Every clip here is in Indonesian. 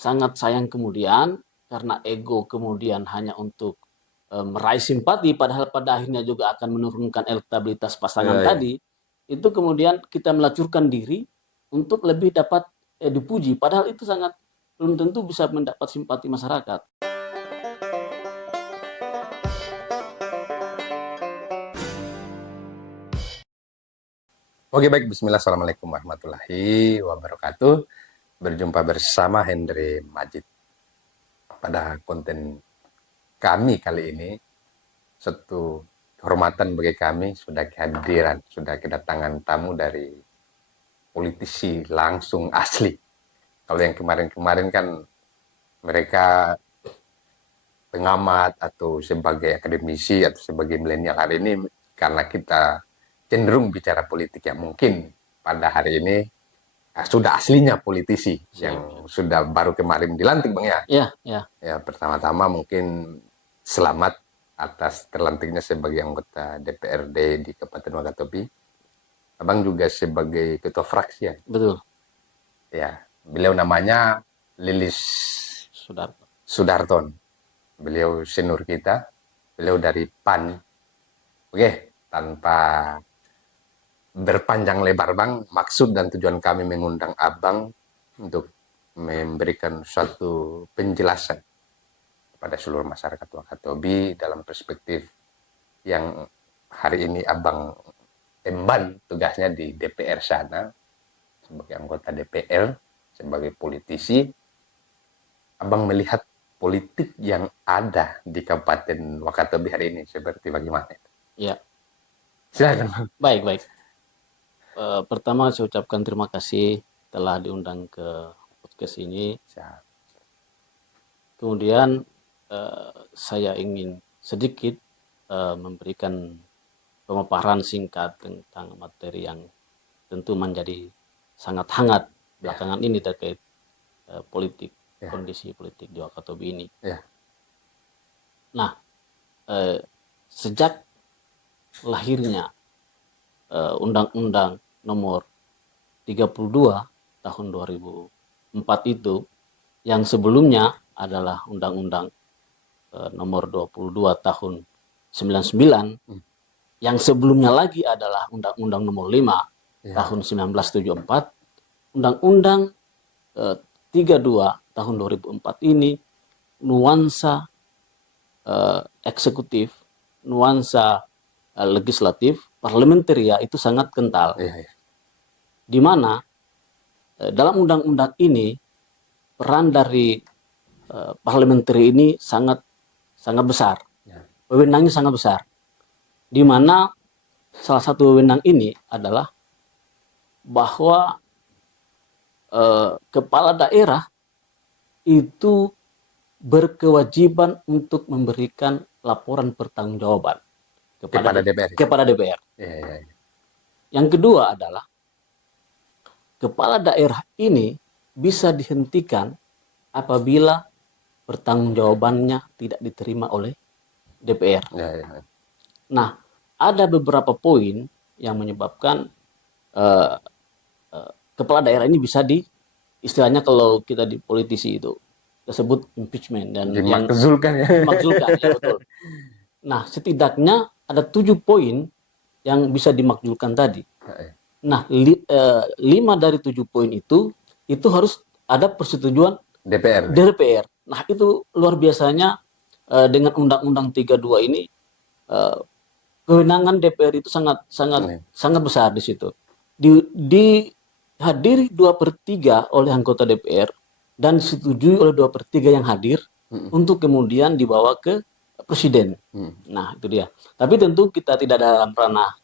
sangat sayang kemudian karena ego kemudian hanya untuk meraih simpati, padahal pada akhirnya juga akan menurunkan elektabilitas pasangan Iya, iya. tadi, itu kemudian kita melacurkan diri untuk lebih dapat dipuji, padahal itu sangat belum tentu bisa mendapat simpati masyarakat. Oke, baik. Bismillah. Assalamualaikum warahmatullahi wabarakatuh. Berjumpa bersama Hendri Majid pada konten kami kali ini. Satu kehormatan bagi kami sudah kehadiran, sudah kedatangan tamu dari politisi langsung asli. Kalau yang kemarin-kemarin kan mereka pengamat atau sebagai akademisi atau sebagai milenial. Hari ini karena kita cenderung bicara politik yang mungkin pada hari ini sudah aslinya politisi Siap, siap. yang sudah baru kemarin dilantik, Bang, ya. Ya, ya. Ya, pertama-tama mungkin selamat atas terlantiknya sebagai anggota DPRD di Kabupaten Wakatobi. Abang juga sebagai ketua fraksi, ya. Betul, Ya, beliau namanya Lilis Sudarto. Sudarton. Beliau senior kita, beliau dari PAN. Oke, tanpa berpanjang lebar, Bang, maksud dan tujuan kami mengundang Abang untuk memberikan suatu penjelasan kepada seluruh masyarakat Wakatobi dalam perspektif yang hari ini Abang emban tugasnya di DPR sana, sebagai anggota DPR, sebagai politisi. Abang melihat politik yang ada di Kabupaten Wakatobi hari ini seperti bagaimana? Ya, Silakan. baik, baik. Pertama saya ucapkan terima kasih telah diundang ke podcast ini. Siap. Kemudian saya ingin sedikit memberikan pemaparan singkat tentang materi yang tentu menjadi sangat hangat belakangan ini terkait politik, kondisi politik di Wakatobi ini. Ya. Nah, sejak lahirnya Undang-Undang Nomor 32 tahun 2004 itu, yang sebelumnya adalah Undang-Undang Nomor 22 tahun 99, yang sebelumnya lagi adalah Undang-Undang Nomor 5 tahun 1974, Undang-Undang 32 tahun 2004 ini nuansa eksekutif, nuansa legislatif, parlementaria itu sangat kental. Ya, ya. Di mana dalam undang-undang ini peran dari parlementer ini sangat besar, wewenangnya sangat besar. Di mana salah satu wewenang ini adalah bahwa kepala daerah itu berkewajiban untuk memberikan laporan pertanggungjawaban Kepada DPR. kepada DPR. Ya, ya, ya. Yang kedua adalah kepala daerah ini bisa dihentikan apabila pertanggungjawabannya tidak diterima oleh DPR. Ya, ya, ya. Nah, ada beberapa poin yang menyebabkan kepala daerah ini bisa istilahnya kalau kita di politisi itu tersebut impeachment dan yang Dimakzulkan, ya. dimakzulkan, ya betul. Nah, setidaknya ada 7 poin yang bisa dimakzulkan tadi. Ya, ya. Nah, 5 dari 7 poin itu harus ada persetujuan DPR. Nah, itu luar biasanya dengan Undang-Undang 32 ini kewenangan DPR itu sangat besar di situ. Dihadiri 2/3 oleh anggota DPR dan disetujui oleh 2/3 yang hadir untuk kemudian dibawa ke presiden. Nah, itu dia. Tapi tentu kita tidak dalam ranah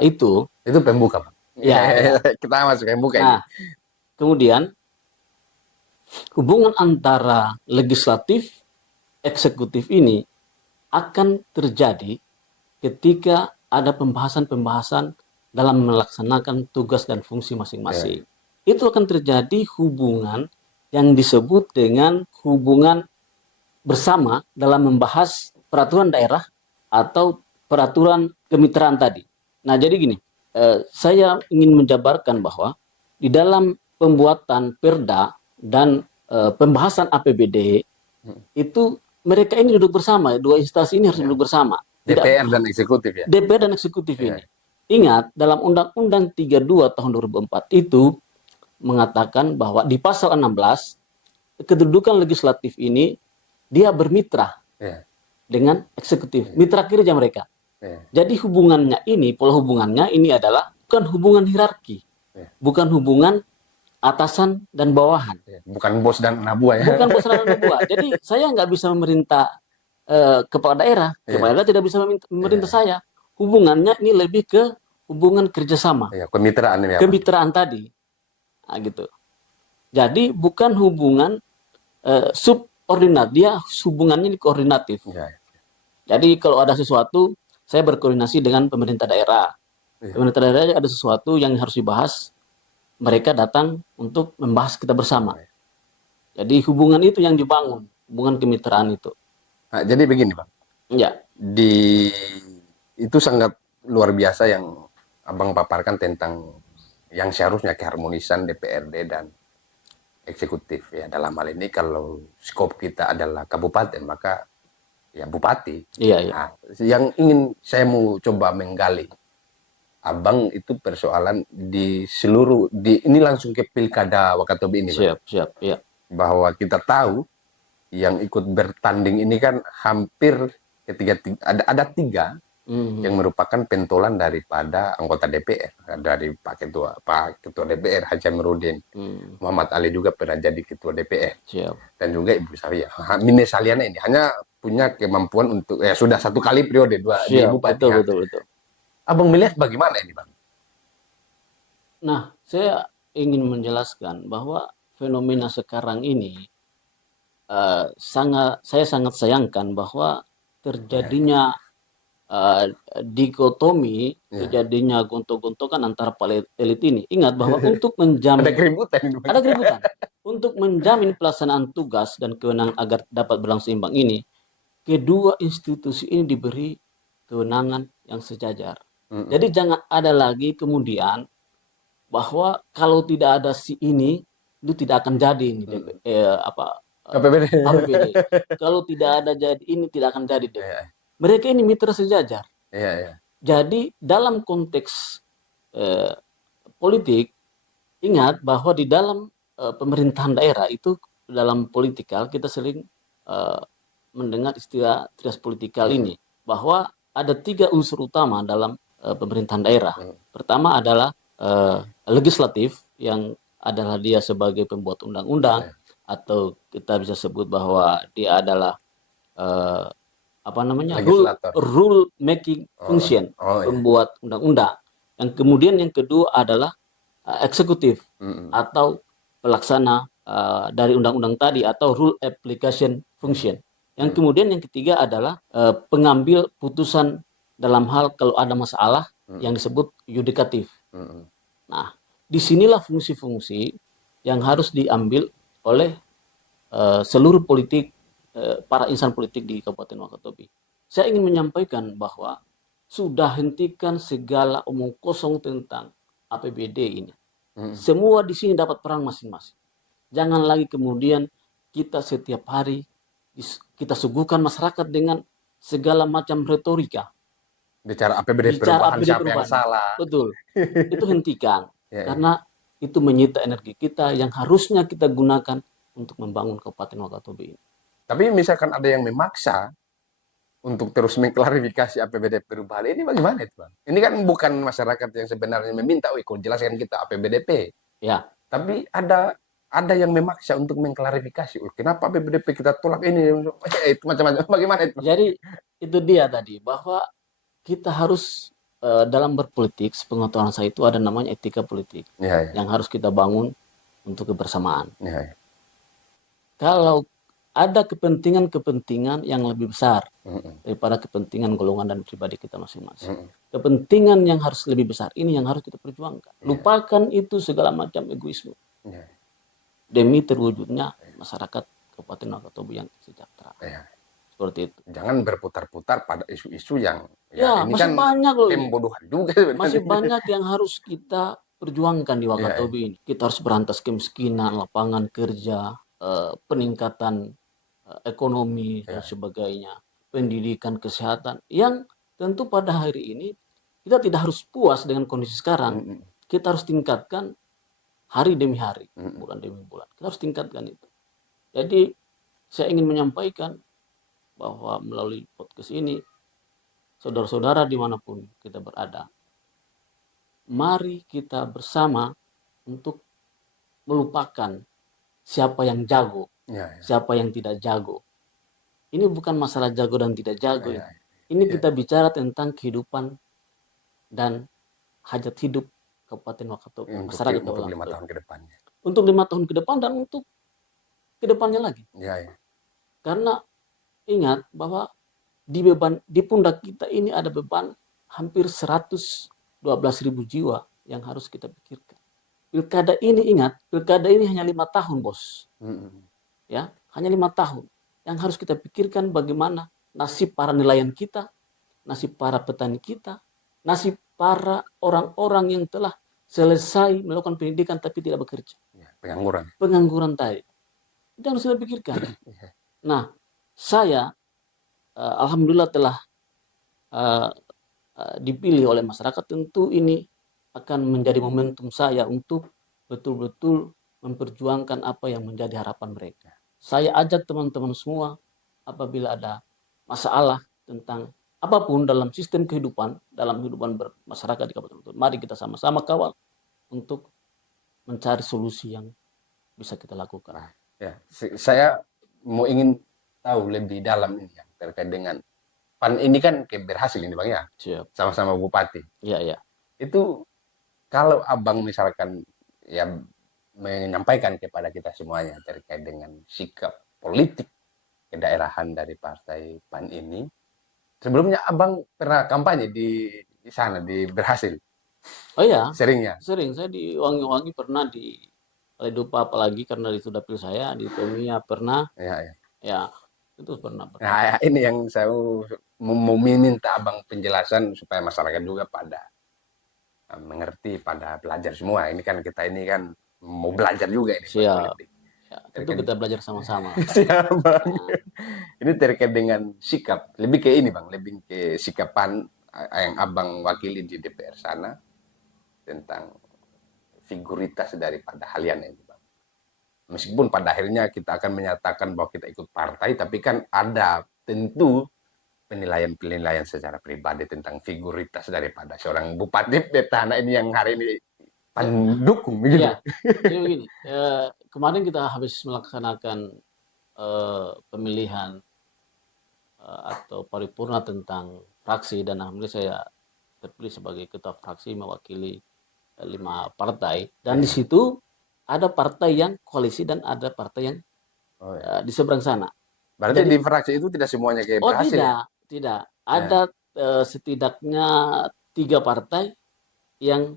itu. Itu pembuka, Pak. Ya. Kita masuk pembuka ini. Nah, kemudian hubungan antara legislatif, eksekutif ini akan terjadi ketika ada pembahasan-pembahasan dalam melaksanakan tugas dan fungsi masing-masing. Itu akan terjadi hubungan yang disebut dengan hubungan bersama dalam membahas peraturan daerah atau peraturan kemitraan tadi. Nah, jadi gini, saya ingin menjabarkan bahwa di dalam pembuatan perda dan pembahasan APBD itu mereka ini duduk bersama, dua instansi ini harus duduk bersama. DPR dan eksekutif ya. DPR dan eksekutif Iya. ini. Ingat, dalam Undang-Undang 32 tahun 2004 itu mengatakan bahwa di pasal 16 kedudukan legislatif ini dia bermitra Iya. dengan eksekutif, mitra kerja mereka. Iya. Jadi hubungannya ini, pola hubungannya ini adalah bukan hubungan hierarki, Iya. bukan hubungan atasan dan bawahan, Iya. Bukan bos dan anak buah ya. bukan bos dan anak buah. Jadi saya nggak bisa memerintah kepala daerah, kepala daerah tidak bisa memerintah saya. Hubungannya ini lebih ke hubungan kerjasama, Iya, kemitraan ini apa? kemitraan tadi, nah, gitu. Jadi bukan hubungan subordinat, dia hubungannya ini koordinatif. Iya. Jadi kalau ada sesuatu, saya berkoordinasi dengan pemerintah daerah. Iya. Pemerintah daerah ada sesuatu yang harus dibahas, mereka datang untuk membahas kita bersama. Jadi hubungan itu yang dibangun, hubungan kemitraan itu. Nah, jadi begini Bang, Ya, itu sangat luar biasa yang Abang paparkan tentang yang seharusnya keharmonisan DPRD dan eksekutif ya. Dalam hal ini kalau skop kita adalah kabupaten maka ya bupati. iya, iya. Nah, yang ingin saya mau coba menggali Abang itu persoalan di seluruh ini langsung ke pilkada Wakatobi ini Bang. Siap, iya. Bahwa kita tahu yang ikut bertanding ini kan hampir ada tiga yang merupakan pentolan daripada anggota DPR, dari Pak Ketua DPR Haji Amiruddin, Muhammad Ali juga pernah jadi Ketua DPR, Siap. dan juga Ibu Safia. Mine Saliana ini hanya punya kemampuan untuk sudah 1 kali periode di Siap, bupati. betul. Abang melihat bagaimana ini Bang? Nah, saya ingin menjelaskan bahwa fenomena sekarang ini saya sangat sayangkan bahwa terjadinya dikotomi, terjadinya gontok-gontokan antara elit ini. Ingat bahwa untuk menjamin Ada keributan ini Bang. ada keributan untuk menjamin pelaksanaan tugas dan kewenangan agar dapat berlangsung seimbang ini, kedua institusi ini diberi kewenangan yang sejajar. Jadi jangan ada lagi kemudian bahwa kalau tidak ada si ini itu tidak akan jadi ini APBD. Kalau tidak ada jadi ini tidak akan jadi deh. Iya. Mereka ini mitra sejajar. Iya. Jadi dalam konteks politik, ingat bahwa di dalam pemerintahan daerah itu dalam politikal kita sering mendengar istilah trias politikal ini, bahwa ada 3 unsur utama dalam pemerintahan daerah. Pertama adalah legislatif, yang adalah dia sebagai pembuat undang-undang, atau kita bisa sebut bahwa dia adalah rule making function, pembuat undang-undang. Yang kemudian yang kedua adalah eksekutif atau pelaksana dari undang-undang tadi, atau rule application function. Yang kemudian yang ketiga adalah pengambil putusan dalam hal kalau ada masalah yang disebut yudikatif. Nah, disinilah fungsi-fungsi yang harus diambil oleh seluruh politik, para insan politik di Kabupaten Wakatobi. Saya ingin menyampaikan bahwa sudah hentikan segala omong kosong tentang APBD ini. Semua di sini dapat peran masing-masing. Jangan lagi kemudian kita setiap hari kita suguhkan masyarakat dengan segala macam retorika. Bicara APBD perubahan, siapa yang salah. Betul. Itu hentikan. Karena itu menyita energi kita yang harusnya kita gunakan untuk membangun Kabupaten Wakatobi ini. Tapi misalkan ada yang memaksa untuk terus mengklarifikasi APBD perubahan ini, bagaimana itu Bang? Ini kan bukan masyarakat yang sebenarnya meminta, kok jelaskan kita APBDP. Ya. Tapi ada yang memaksa untuk mengklarifikasi, kenapa APBDP kita tolak ini, itu macam-macam. Bagaimana itu? Jadi itu dia tadi, bahwa kita harus dalam berpolitik, sepengetahuan saya itu ada namanya etika politik yang harus kita bangun untuk kebersamaan. Kalau ada kepentingan-kepentingan yang lebih besar daripada kepentingan golongan dan pribadi kita masing-masing. Kepentingan yang harus lebih besar ini yang harus kita perjuangkan. Lupakan itu segala macam egoisme. Demi terwujudnya masyarakat Kabupaten Wakatobi yang sejahtera. Seperti itu. Jangan berputar-putar pada isu-isu yang ini masih kan banyak loh. Pembodohan juga. Masih banyak yang harus kita perjuangkan di Wakatobi ini. Kita harus berantas kemiskinan, lapangan kerja, peningkatan ekonomi dan Ya. sebagainya, pendidikan, kesehatan, yang tentu pada hari ini kita tidak harus puas dengan kondisi sekarang. Mm-mm. Kita harus tingkatkan hari demi hari, Mm-mm. bulan demi bulan. Kita harus tingkatkan itu. Jadi saya ingin menyampaikan bahwa melalui podcast ini, saudara-saudara dimanapun kita berada, mari kita bersama untuk melupakan siapa yang jago, Ya, ya, siapa yang tidak jago. Ini bukan masalah jago dan tidak jago. ya, Ini ya. kita bicara tentang kehidupan dan hajat hidup Kabupaten Wakatobi, masyarakat Untuk Kabupaten 5 tahun Wakatobi. ke depannya. Untuk 5 tahun ke depan dan untuk kedepannya lagi. Ya, ya. Karena ingat bahwa di pundak kita ini ada beban hampir 112.000 jiwa yang harus kita pikirkan. Pilkada ini, ingat, pilkada ini hanya 5 tahun, bos. Mm-mm. Ya, hanya 5 tahun. Yang harus kita pikirkan bagaimana nasib para nelayan kita, nasib para petani kita, nasib para orang-orang yang telah selesai melakukan pendidikan tapi tidak bekerja. Ya, pengangguran. Pengangguran tadi. Itu harus kita pikirkan. Ya. Nah, saya alhamdulillah telah dipilih oleh masyarakat. Tentu ini akan menjadi momentum saya untuk betul-betul memperjuangkan apa yang menjadi harapan mereka. Saya ajak teman-teman semua, apabila ada masalah tentang apapun dalam sistem kehidupan, dalam kehidupan bermasyarakat di Kabupaten Wakatobi, mari kita sama-sama kawal untuk mencari solusi yang bisa kita lakukan. Ya, saya mau ingin tahu lebih dalam ini yang terkait dengan PAN ini kan berhasil ini Bang ya, Siap. sama-sama bupati. Iya, iya. Itu kalau Abang misalkan ya menyampaikan kepada kita semuanya terkait dengan sikap politik kedaerahan dari partai PAN ini, sebelumnya Abang pernah kampanye di sana, di berhasil Oh iya, seringnya. sering. Saya di Wangi-Wangi pernah, di Ledupa apalagi karena itu dapil saya, di Tomia pernah, Ya, ya. ya itu pernah. Nah, ini yang saya mau minta Abang penjelasan supaya masyarakat juga pada mengerti, pada belajar semua. Ini kan kita ini kan mau belajar juga ini Siap. politik. Ya, tentu kita belajar sama-sama. Siap, Bang. Nah, Ini terkait dengan sikap, lebih ke ini Bang, lebih ke sikapan yang Abang wakili di DPR sana tentang figuritas daripada Haliana ini Bang. Meskipun pada akhirnya kita akan menyatakan bahwa kita ikut partai, tapi kan ada tentu penilaian-penilaian secara pribadi tentang figuritas daripada seorang bupati petahana ini yang hari ini pendukung begitu. iya, jadi begini. Kemarin kita habis melaksanakan pemilihan atau paripurna tentang fraksi, dan alhamdulillah saya terpilih sebagai ketua fraksi mewakili 5 partai, dan di situ ada partai yang koalisi dan ada partai yang Oh, ya. di seberang sana. Berarti Jadi, di fraksi itu tidak semuanya kayak oh berhasil ya? tidak. Ada setidaknya 3 partai yang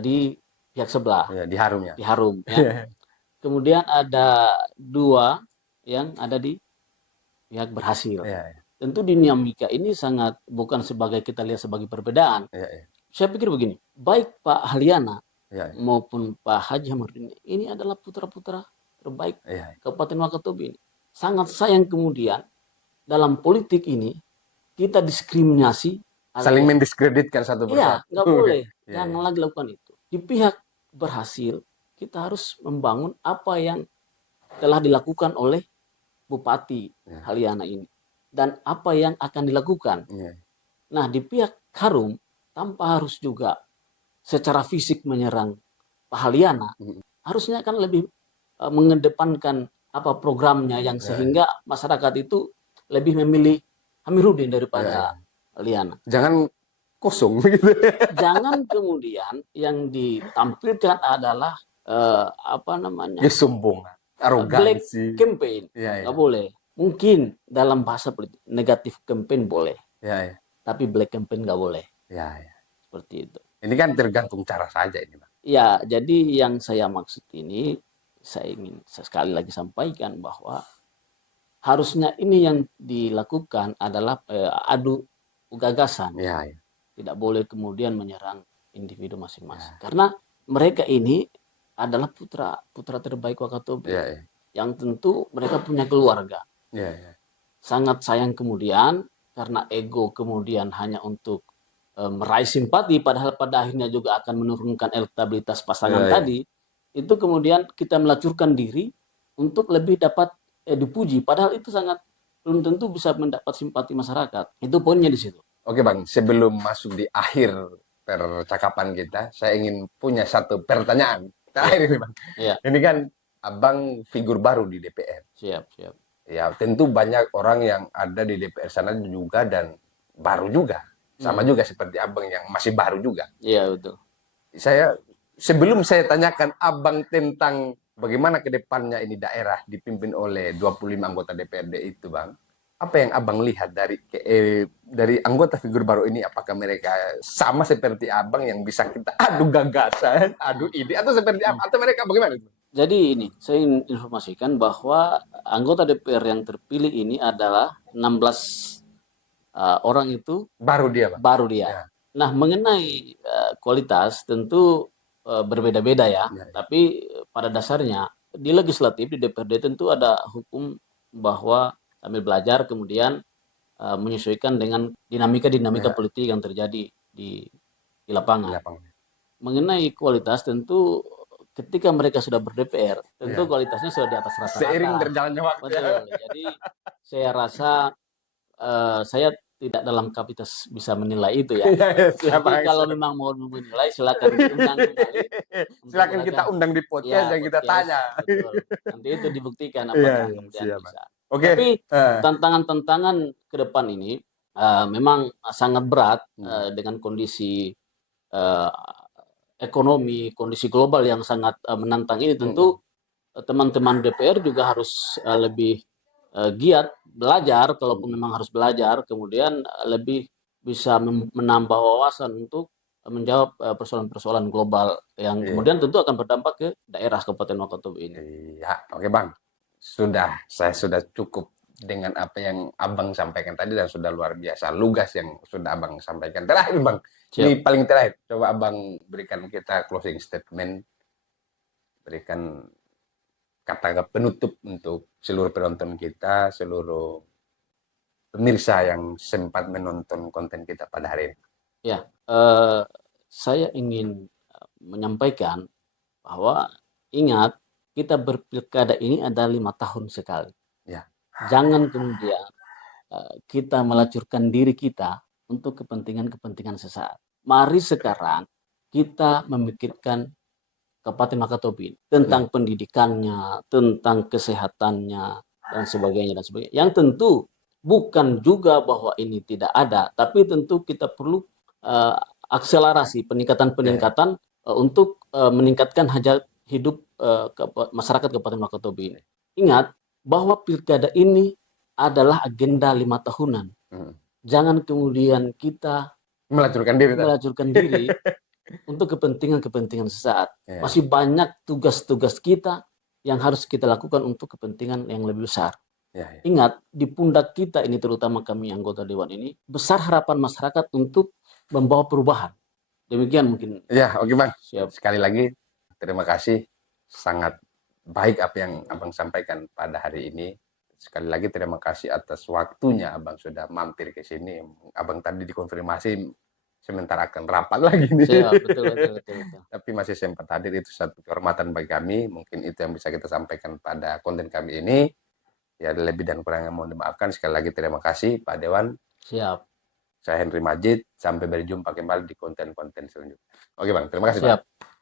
di pihak sebelah, Ya, di harumnya. di Harum. Ya. Kemudian ada 2 yang ada di pihak berhasil. Ya, ya, Tentu dinamika ini sangat bukan sebagai kita lihat sebagai perbedaan. ya, ya, Saya pikir begini, baik Pak Haliana ya, maupun Pak Haji Hamarudin ini adalah putra-putra terbaik ya, Kabupaten Wakatobi ini. Sangat sayang kemudian dalam politik ini kita diskriminasi. saling mendiskreditkan satu Iya, persatu. nggak boleh. Ya, Jangan ya. lagi lakukan itu. Di pihak berhasil, kita harus membangun apa yang telah dilakukan oleh Bupati Ya. Haliana ini. Dan apa yang akan dilakukan. Ya. Nah, di pihak Harum, tanpa harus juga secara fisik menyerang Pak Haliana, harusnya kan lebih mengedepankan apa programnya yang sehingga masyarakat itu lebih memilih Hamirudin daripada Haliana. Jangan kosong begitu. Jangan kemudian yang ditampilkan adalah apa namanya, Kesombongan, black arogansi. campaign. Ya, Nggak ya. boleh. Mungkin dalam bahasa politik negatif campaign boleh, Ya, ya. tapi black campaign nggak boleh. Ya, ya. Seperti itu. Ini kan tergantung cara saja ini, Bang. Ya, jadi yang saya maksud ini, saya ingin sekali lagi sampaikan bahwa harusnya ini yang dilakukan adalah adu gagasan. Ya, ya. Tidak boleh kemudian menyerang individu masing-masing. Karena mereka ini adalah putra terbaik Wakatobi. Ya, ya. yang tentu mereka punya keluarga. Ya, ya. Sangat sayang kemudian karena ego kemudian hanya untuk meraih simpati, padahal pada akhirnya juga akan menurunkan elektabilitas pasangan Ya, ya. tadi. Itu kemudian kita melacurkan diri untuk lebih dapat dipuji, padahal itu sangat belum tentu bisa mendapat simpati masyarakat. Itu poinnya di situ. Oke Bang, sebelum masuk di akhir percakapan kita, saya ingin punya satu pertanyaan terakhir ini Bang. Ya, Ini kan Abang figur baru di DPR. siap, siap. Ya, tentu banyak orang yang ada di DPR sana juga dan baru juga. Sama juga seperti Abang yang masih baru juga. Iya, betul. Sebelum saya tanyakan Abang tentang bagaimana ke depannya ini daerah dipimpin oleh 25 anggota DPRD itu Bang, apa yang Abang lihat dari anggota figur baru ini? Apakah mereka sama seperti Abang yang bisa kita adu gagasan, adu ide, atau seperti apa? Atau mereka bagaimana? Jadi ini, saya ingin informasikan bahwa anggota DPR yang terpilih ini adalah 16 orang itu Baru dia Bang? baru dia. Ya. Nah, mengenai kualitas tentu berbeda-beda ya. Ya, ya. Tapi pada dasarnya di legislatif, di DPRD tentu ada hukum bahwa sambil belajar kemudian menyesuaikan dengan dinamika-dinamika Ya. politik yang terjadi di Di lapangan. lapangan. Mengenai kualitas tentu ketika mereka sudah ber-DPR, tentu Ya. kualitasnya sudah di atas rata-rata. Seiring berjalannya waktu. Betul. Jadi saya rasa saya tidak dalam kapasitas bisa menilai itu ya. Ya, siapa Nanti kalau memang mau menilai silakan diundang kembali. untuk silakan mereka. kita undang di podcast Ya, dan kita podcast. tanya. Betul. Nanti itu dibuktikan Iya, apakah iya, kemudian siap, bisa. Oke. Tapi tantangan-tantangan ke depan ini memang sangat berat dengan kondisi ekonomi, kondisi global yang sangat menantang ini. Tentu teman-teman DPR juga harus lebih giat belajar, kalaupun memang harus belajar, kemudian lebih bisa menambah wawasan untuk menjawab persoalan-persoalan global yang kemudian tentu akan berdampak ke daerah Kabupaten Wakatobi ini. Iya, oke Bang. Saya sudah cukup dengan apa yang Abang sampaikan tadi dan sudah luar biasa lugas yang sudah Abang sampaikan. Terakhir Bang, ini paling terakhir. Coba Abang berikan kita closing statement, berikan kata penutup untuk seluruh penonton kita, seluruh pemirsa yang sempat menonton konten kita pada hari ini. Ya, saya ingin menyampaikan bahwa ingat, kita berpilkada ini ada 5 tahun sekali. Ya. Jangan kemudian kita melacurkan diri kita untuk kepentingan-kepentingan sesaat. Mari sekarang kita memikirkan Kabupaten Wakatobi tentang pendidikannya, tentang kesehatannya, dan sebagainya. Yang tentu bukan juga bahwa ini tidak ada, tapi tentu kita perlu akselerasi peningkatan untuk meningkatkan hajat hidup masyarakat Kabupaten Wakatobi ini. Ingat bahwa pilkada ini adalah agenda 5 tahunan. Jangan kemudian kita melacurkan diri untuk kepentingan-kepentingan sesaat. Masih banyak tugas-tugas kita yang harus kita lakukan untuk kepentingan yang lebih besar. Ingat, di pundak kita ini, terutama kami anggota Dewan ini, besar harapan masyarakat untuk membawa perubahan. Demikian mungkin. Ya, oke Bang. Siap. Sekali lagi, terima kasih. Sangat baik apa yang Abang sampaikan pada hari ini. Sekali lagi terima kasih atas waktunya Abang sudah mampir ke sini. Abang tadi dikonfirmasi sementara akan rapat lagi nih. Siap, betul. Tapi masih sempat hadir, itu satu kehormatan bagi kami. Mungkin itu yang bisa kita sampaikan pada konten kami ini. Ya, lebih dan kurangnya mohon dimaafkan. Sekali lagi terima kasih Pak Dewan. Siap. Saya Henry Majid. Sampai berjumpa kembali di konten-konten selanjutnya. Oke Bang, terima kasih Siap. Bang.